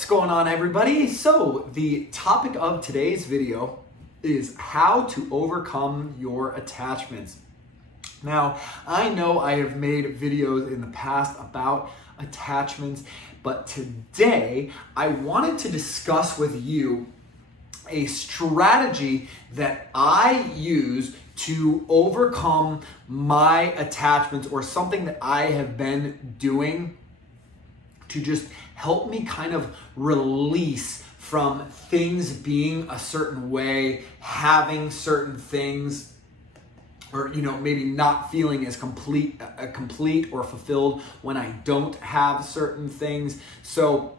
What's going on, everybody? So the topic of today's video is how to overcome your attachments. Now, I know I have made videos in the past about attachments, but today I wanted to discuss with you a strategy that I use to overcome my attachments, or something that I have been doing to just help me kind of release from things being a certain way, having certain things, or maybe not feeling as complete or fulfilled when I don't have certain things. So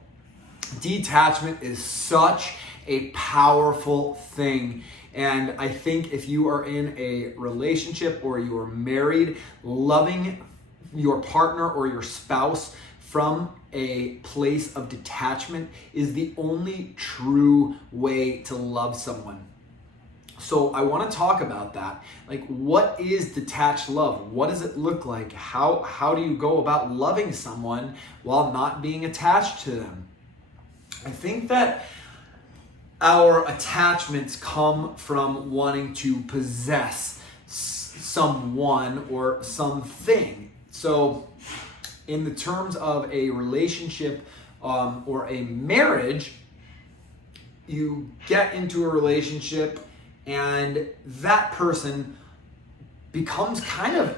detachment is such a powerful thing. And I think if you are in a relationship or you are married, loving your partner or your spouse from a place of detachment is the only true way to love someone. So I want to talk about that. Like, what is detached love? What does it look like? How do you go about loving someone while not being attached to them? I think that our attachments come from wanting to possess someone or something. So in the terms of a relationship or a marriage, you get into a relationship and that person becomes kind of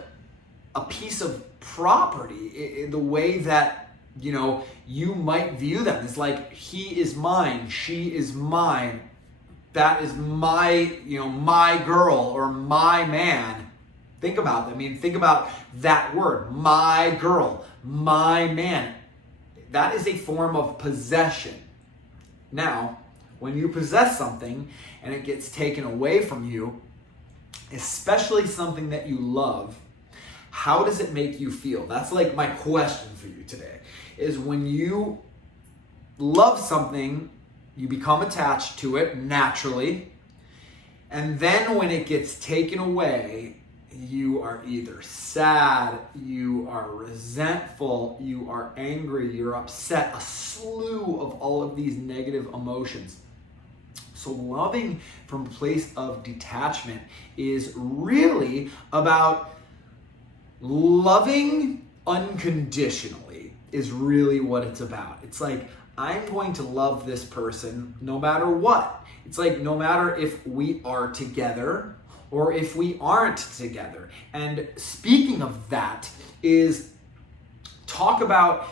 a piece of property in the way that you might view them. It's like, he is mine, she is mine, that is my my girl or my man. Think about that. Think about that word, my girl, my man. That is a form of possession. Now, when you possess something and it gets taken away from you, especially something that you love, how does it make you feel? That's like my question for you today, is when you love something, you become attached to it naturally, and then when it gets taken away, you are either sad, you are resentful, you are angry, you're upset, a slew of all of these negative emotions. So loving from a place of detachment is really about loving unconditionally, is really what it's about. It's like, I'm going to love this person no matter what. It's like, no matter if we are together or if we aren't together. And speaking of that, is talk about,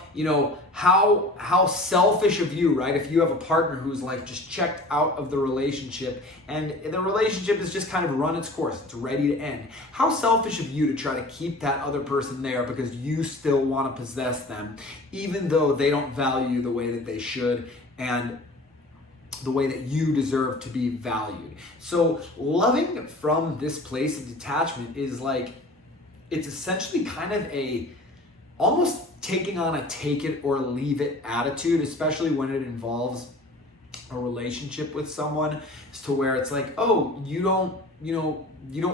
how selfish of you, right? If you have a partner who's like just checked out of the relationship and the relationship has just kind of run its course, it's ready to end. How selfish of you to try to keep that other person there because you still want to possess them, even though they don't value you the way that they should and the way that you deserve to be valued. So loving from this place of detachment is like, it's essentially kind of almost taking on a take it or leave it attitude, especially when it involves a relationship with someone, is to where it's like, oh, you don't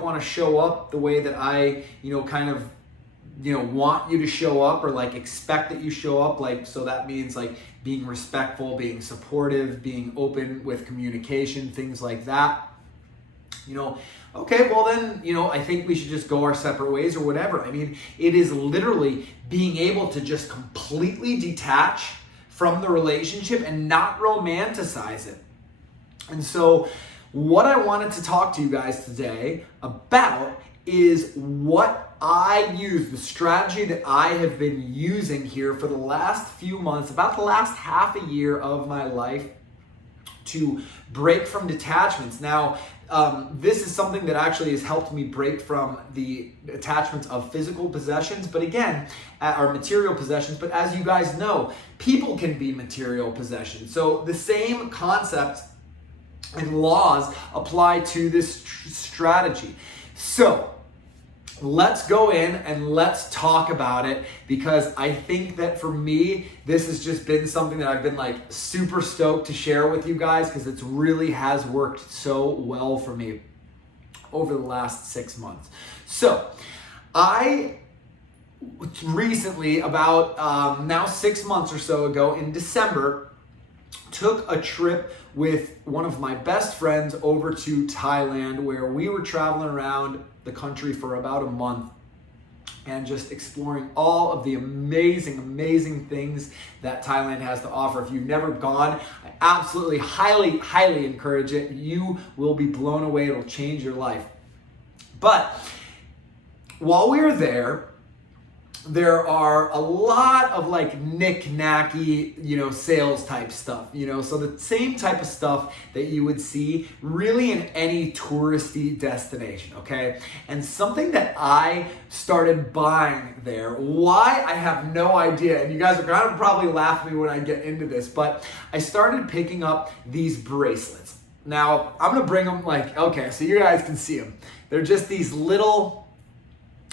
want to show up the way that I, want you to show up, or like expect that you show up. Like, so that means like being respectful, being supportive, being open with communication, things like that. Okay, well then, I think we should just go our separate ways or whatever. It is literally being able to just completely detach from the relationship and not romanticize it. And so what I wanted to talk to you guys today about is what I use, the strategy that I have been using here for the last few months, about the last half a year of my life, to break from detachments. Now, this is something that actually has helped me break from the attachments of physical possessions, but again, or material possessions. But as you guys know, people can be material possessions. So the same concepts and laws apply to this strategy. So let's go in and let's talk about it, because I think that for me, this has just been something that I've been like super stoked to share with you guys, because it really has worked so well for me over the last 6 months. So I recently, about now 6 months or so ago in December, took a trip with one of my best friends over to Thailand, where we were traveling around the country for about a month and just exploring all of the amazing, amazing things that Thailand has to offer. If you've never gone, I absolutely, highly, highly encourage it. You will be blown away. It'll change your life. But while we were there are a lot of like knick-knacky, sales type stuff, so the same type of stuff that you would see really in any touristy destination, okay? And something that I started buying there, why, I have no idea, and you guys are gonna probably laugh at me when I get into this, but I started picking up these bracelets. Now, I'm gonna bring them okay, so you guys can see them. They're just these little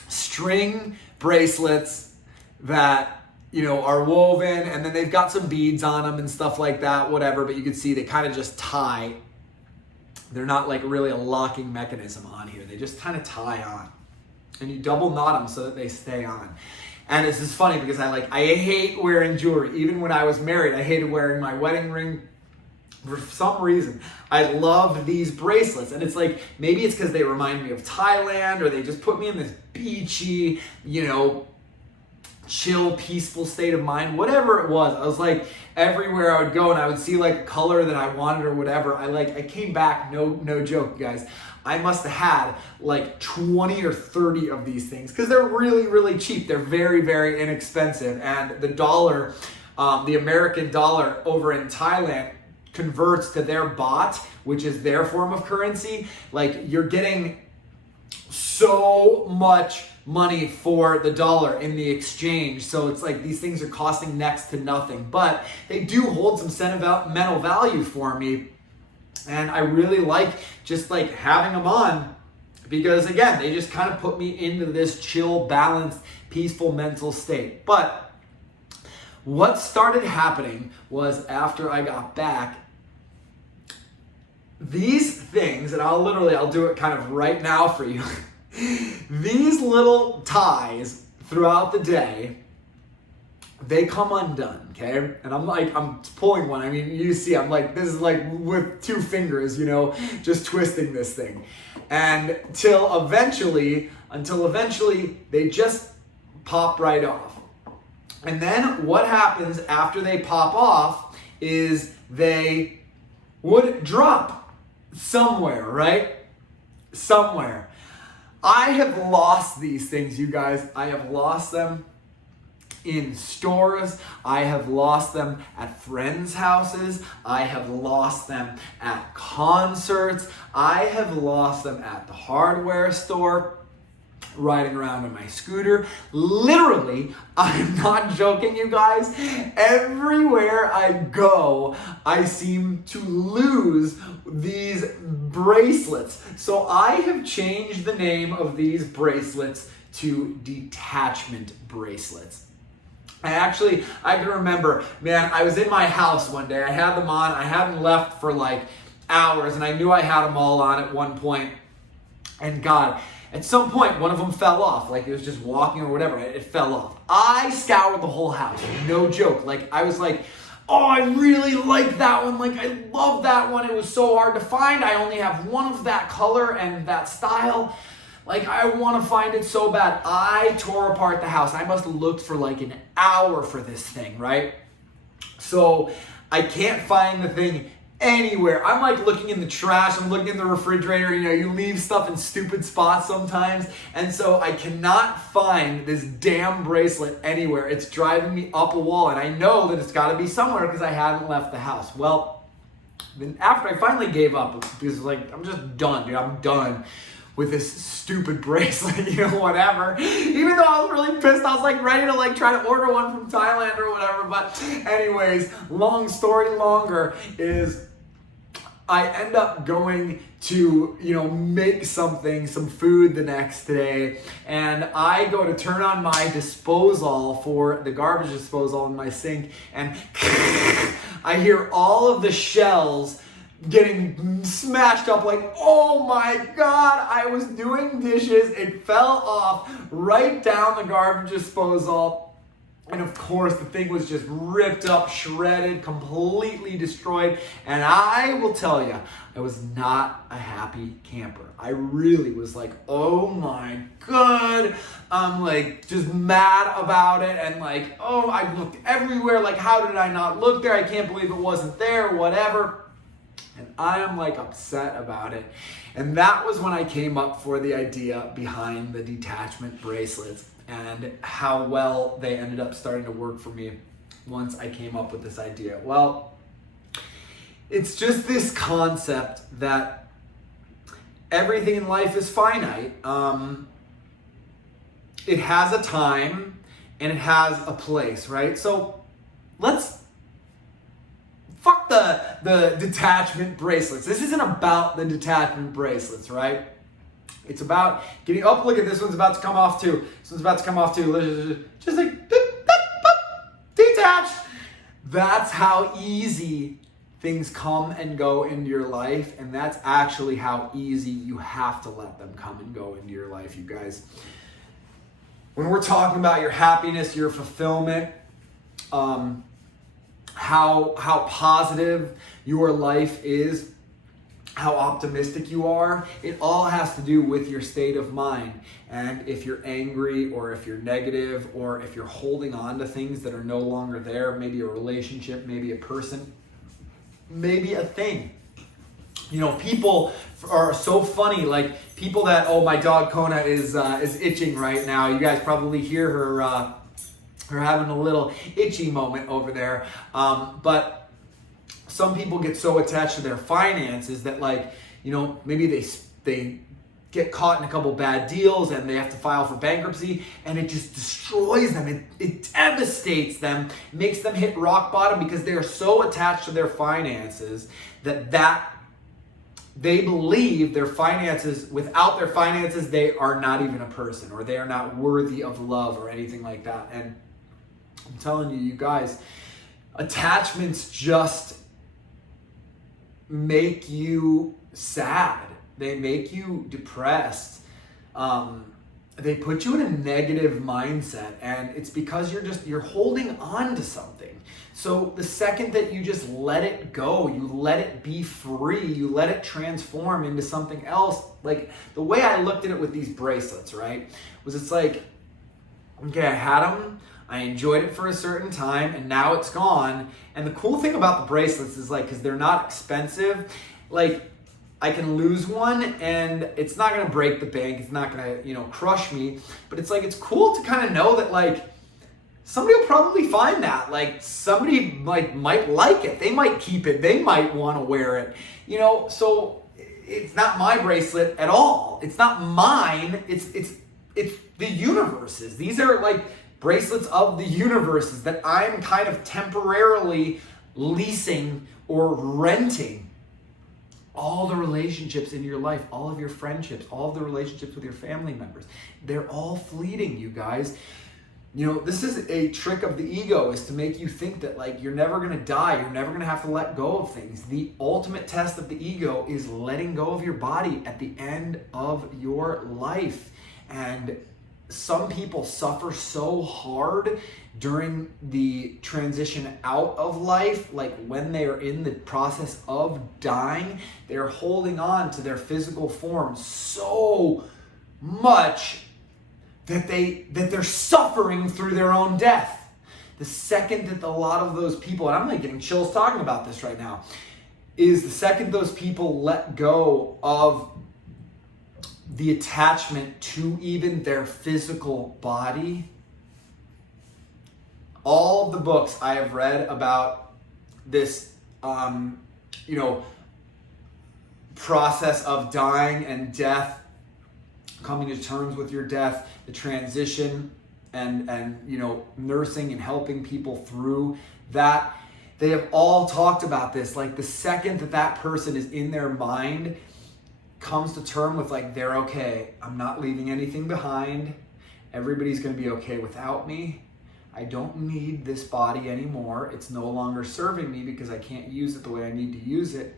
string bracelets that are woven, and then they've got some beads on them and stuff like that, whatever, but you can see they kind of just tie. They're not like really a locking mechanism on here. They just kind of tie on, and you double knot them so that they stay on. And this is funny because I hate wearing jewelry. Even when I was married, I hated wearing my wedding ring. For some reason, I love these bracelets, and it's like, maybe it's because they remind me of Thailand, or they just put me in this beachy, chill, peaceful state of mind, whatever it was. I was like, everywhere I would go and I would see like a color that I wanted or whatever, I came back, no joke, guys. I must have had like 20 or 30 of these things because they're really, really cheap. They're very, very inexpensive, and the dollar, the American dollar over in Thailand converts to their baht, which is their form of currency. Like, you're getting so much money for the dollar in the exchange. So it's like these things are costing next to nothing, but they do hold some sentimental value for me. And I really like just like having them on because, again, they just kind of put me into this chill, balanced, peaceful mental state. But what started happening was, after I got back, these things, and I'll do it kind of right now for you. These little ties throughout the day, they come undone, okay? And I'm pulling one. I mean, you see, this is like with two fingers, just twisting this thing. And until eventually, they just pop right off. And then what happens after they pop off is they would drop somewhere, right? Somewhere. I have lost these things, you guys. I have lost them in stores. I have lost them at friends' houses. I have lost them at concerts. I have lost them at the hardware store, riding around on my scooter. Literally, I'm not joking, you guys. Everywhere I go, I seem to lose these bracelets. So I have changed the name of these bracelets to detachment bracelets. I can remember, man, I was in my house one day. I had them on. I hadn't left for like hours, and I knew I had them all on at one point. And God, at some point, one of them fell off. Like, it was just walking or whatever. It fell off. I scoured the whole house. No joke. Like, I was like, oh, I really like that one. Like, I love that one. It was so hard to find. I only have one of that color and that style. Like, I want to find it so bad. I tore apart the house. I must have looked for like an hour for this thing, right? So I can't find the thing anywhere. I'm like looking in the trash. I'm looking in the refrigerator. You leave stuff in stupid spots sometimes. And so I cannot find this damn bracelet anywhere. It's driving me up a wall. And I know that it's got to be somewhere because I haven't left the house. Well, then after I finally gave up, because like, I'm just done, dude. I'm done with this stupid bracelet, whatever. Even though I was really pissed, I was like ready to like try to order one from Thailand or whatever. But anyways, long story longer is I end up going to, make some food the next day, and I go to turn on my disposal for the garbage disposal in my sink, and I hear all of the shells getting smashed up. Like, oh my God, I was doing dishes, it fell off right down the garbage disposal. And of course, the thing was just ripped up, shredded, completely destroyed. And I will tell you, I was not a happy camper. I really was like, oh my God. I'm like just mad about it. And like, oh, I looked everywhere. Like, how did I not look there? I can't believe it wasn't there, whatever. And I am like upset about it. And that was when I came up for the idea behind the detachment bracelets, and how well they ended up starting to work for me once I came up with this idea. Well, it's just this concept that everything in life is finite. It has a time and it has a place, right? So let's fuck the detachment bracelets. This isn't about the detachment bracelets, right? It's about getting, oh, look at this one's about to come off too. This one's about to come off too. Just like, boop, boop, boop, detached. That's how easy things come and go into your life. And that's actually how easy you have to let them come and go into your life, you guys. When we're talking about your happiness, your fulfillment, how positive your life is, how optimistic you are, it all has to do with your state of mind. And if you're angry, or if you're negative, or if you're holding on to things that are no longer there, maybe a relationship, maybe a person, maybe a thing. You know, people are so funny, like people that, oh, my dog Kona is itching right now. You guys probably hear her having a little itchy moment over there. But some people get so attached to their finances that, like, you know, maybe they get caught in a couple bad deals and they have to file for bankruptcy, and it just destroys them. It devastates them, makes them hit rock bottom because they are so attached to their finances that they believe their finances, without their finances, they are not even a person, or they are not worthy of love or anything like that. And I'm telling you, you guys, attachments just make you sad. They make you depressed. They put you in a negative mindset, and it's because you're holding on to something. So the second that you just let it go, you let it be free, you let it transform into something else. Like the way I looked at it with these bracelets, right, was it's like, okay, I had them, I enjoyed it for a certain time, and now it's gone. And the cool thing about the bracelets is, like, because they're not expensive, like, I can lose one and it's not going to break the bank. It's not going to, crush me. But it's like, it's cool to kind of know that, like, somebody will probably find that. Like, somebody might like it. They might keep it. They might want to wear it. So it's not my bracelet at all. It's not mine. It's the universe's. These are, like, bracelets of the universes that I'm kind of temporarily leasing or renting. All the relationships in your life, all of your friendships, all of the relationships with your family members, they're all fleeting, you guys. This is a trick of the ego, is to make you think that, like, you're never going to die. You're never going to have to let go of things. The ultimate test of the ego is letting go of your body at the end of your life. And some people suffer so hard during the transition out of life, like when they are in the process of dying, they're holding on to their physical form so much that they're suffering through their own death. The second that a lot of those people, and I'm like getting chills talking about this right now, is the second those people let go of the attachment to even their physical body. All of the books I have read about this, process of dying and death, coming to terms with your death, the transition, and nursing and helping people through that, they have all talked about this. Like, the second that person is in their mind, comes to term with, like, they're okay. I'm not leaving anything behind. Everybody's going to be okay without me. I don't need this body anymore. It's no longer serving me because I can't use it the way I need to use it.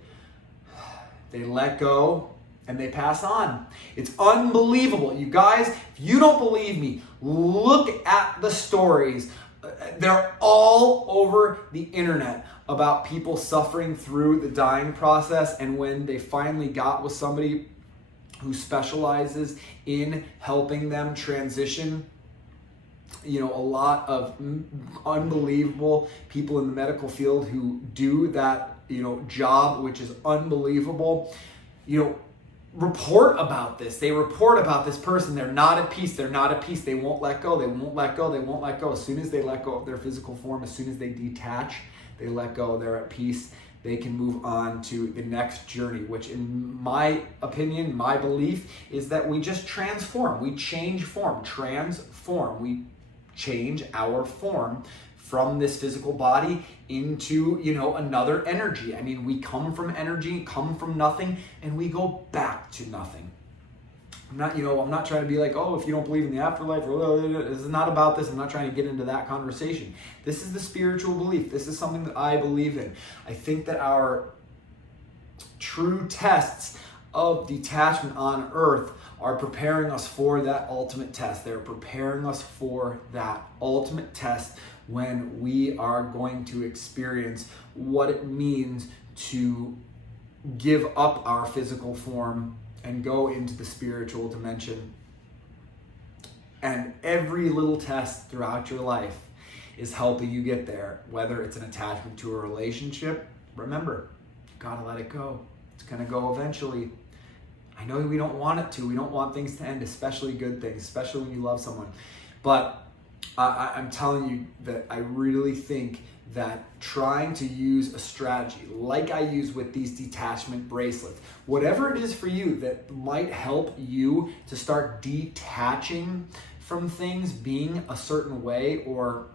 They let go and they pass on. It's unbelievable. You guys, if you don't believe me, look at the stories They're all over the internet about people suffering through the dying process, and when they finally got with somebody who specializes in helping them transition. A lot of unbelievable people in the medical field who do that, job, which is unbelievable, report about this. They report about this person. They're not at peace. They're not at peace. They won't let go. They won't let go. They won't let go. As soon as they let go of their physical form, as soon as they detach, they let go, they're at peace. They can move on to the next journey, which in my opinion, my belief is that we just transform. We change form, transform. We change our form from this physical body into, another energy. I mean, we come from energy, come from nothing, and we go back to nothing. I'm not trying to be like, oh, if you don't believe in the afterlife, this is not about this. I'm not trying to get into that conversation. This is the spiritual belief. This is something that I believe in. I think that our true tests of detachment on earth are preparing us for that ultimate test. They're preparing us for that ultimate test when we are going to experience what it means to give up our physical form and go into the spiritual dimension. And every little test throughout your life is helping you get there. Whether it's an attachment to a relationship, remember, you gotta let it go. It's gonna go eventually. I know we don't want it to. We don't want things to end, especially good things, especially when you love someone. But I'm telling you that I really think that trying to use a strategy like I use with these detachment bracelets, whatever it is for you that might help you to start detaching from things being a certain way, or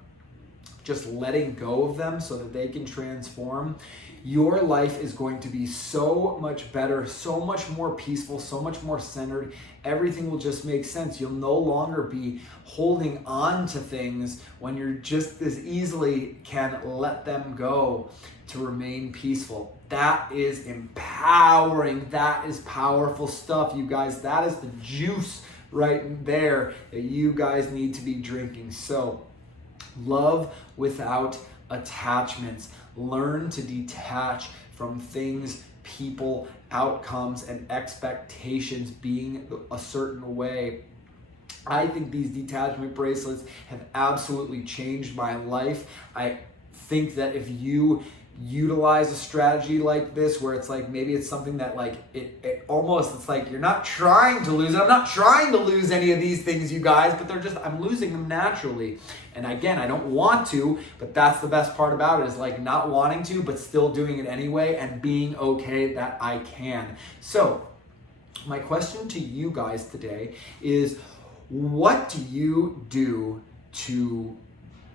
just letting go of them so that they can transform, your life is going to be so much better, so much more peaceful, so much more centered. Everything will just make sense. You'll no longer be holding on to things when you're just as easily can let them go to remain peaceful. That is empowering. That is powerful stuff, you guys. That is the juice right there that you guys need to be drinking. So, love without attachments. Learn to detach from things, people, outcomes, and expectations being a certain way. I think these detachment bracelets have absolutely changed my life. I think that if you utilize a strategy like this, where it's like, maybe it's something that like, it's like you're not trying to lose it. I'm not trying to lose any of these things, you guys, but I'm losing them naturally. And again, I don't want to, but that's the best part about it, is like not wanting to, but still doing it anyway and being okay that I can. So my question to you guys today is, what do you do to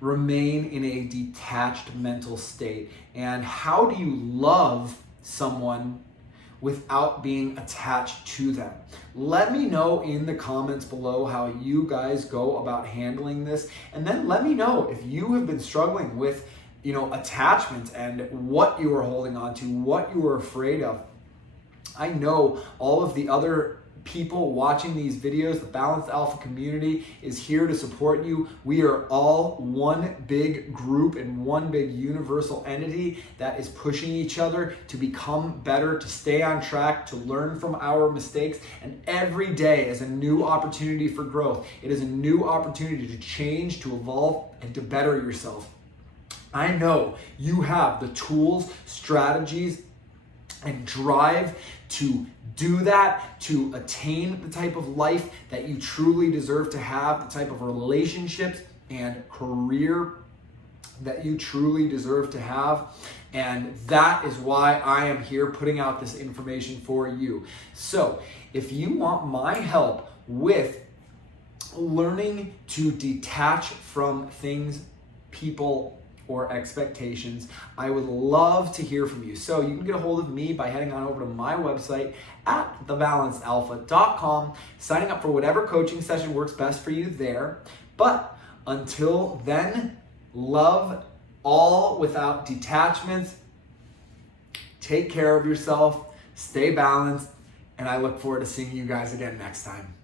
remain in a detached mental state? And how do you love someone without being attached to them? Let me know in the comments below how you guys go about handling this. And then let me know if you have been struggling with, attachment and what you are holding on to, what you are afraid of. I know all of the other people watching these videos, the Balanced Alpha community is here to support you. We are all one big group and one big universal entity that is pushing each other to become better, to stay on track, to learn from our mistakes. And every day is a new opportunity for growth. It is a new opportunity to change, to evolve, and to better yourself. I know you have the tools, strategies, and drive to do that, to attain the type of life that you truly deserve to have, the type of relationships and career that you truly deserve to have. And that is why I am here putting out this information for you. So if you want my help with learning to detach from things, people, or expectations, I would love to hear from you. So you can get a hold of me by heading on over to my website at thebalancedalpha.com, signing up for whatever coaching session works best for you there. But until then, love all without detachments. Take care of yourself, stay balanced, and I look forward to seeing you guys again next time.